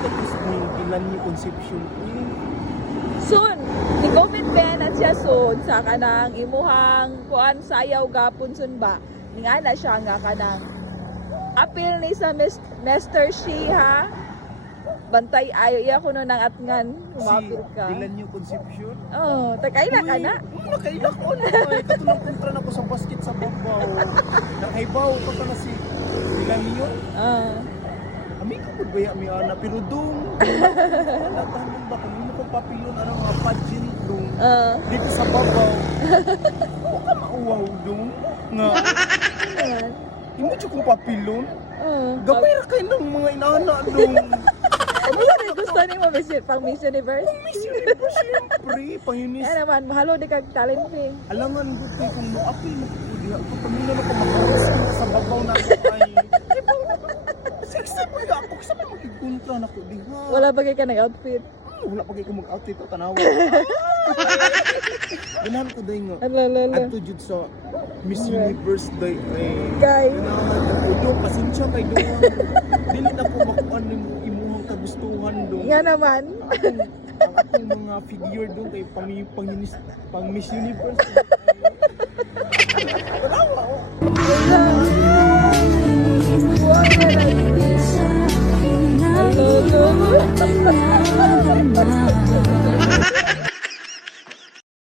tapos ni ilan ni conception. Soon, ni-comment pa na siya soon sa kanang imuhang kuan sayaw gapon sun ba. Nga na siya nga kanang apil ni sa Mr. She ha. Bantay ayo iya ko no nang atngan umapil ka. Ilan yung conception? Oh, tagaila ka na. Nakaila ko na. Katulong kontra na ko sa basket sa babaw. Nakaibaw pa ka na si ilan yun. Ami ka po ba yung ana? Pero doon, natatanong ba kung ano pang papilon, ano mga pageant doon. Dito sa babaw. Huwag ka mauwaw doon. Nga. Hindi siya kong papilon. Gabay ra kayo ng mga inaana doon. Ano na gusto ni mo pang Miss Universe? Pang Miss Universe, siyempre. Panginis. Yan naman, mahalo di kag talent fee. Alangan ko kayo kung muapil mo ko diha. Kung pamilya na ko makawas ka sa babaw na ako ay. Sexy po ya ako. Kasi may magkikuntra na ko diha. Wala ba ka nag-outfit? Wala pa kayo kung mag-outfit o tanawa. Ganahan ko dahil nga. Alala. Adto jud sa Miss Universe day. Guy. Ganahan na ko doon. Pasensya kay doon. Dili na ko makuan ng imuhang kagustuhan doon. Nga naman. Ang akong mga figure doon kay pang Miss Universe.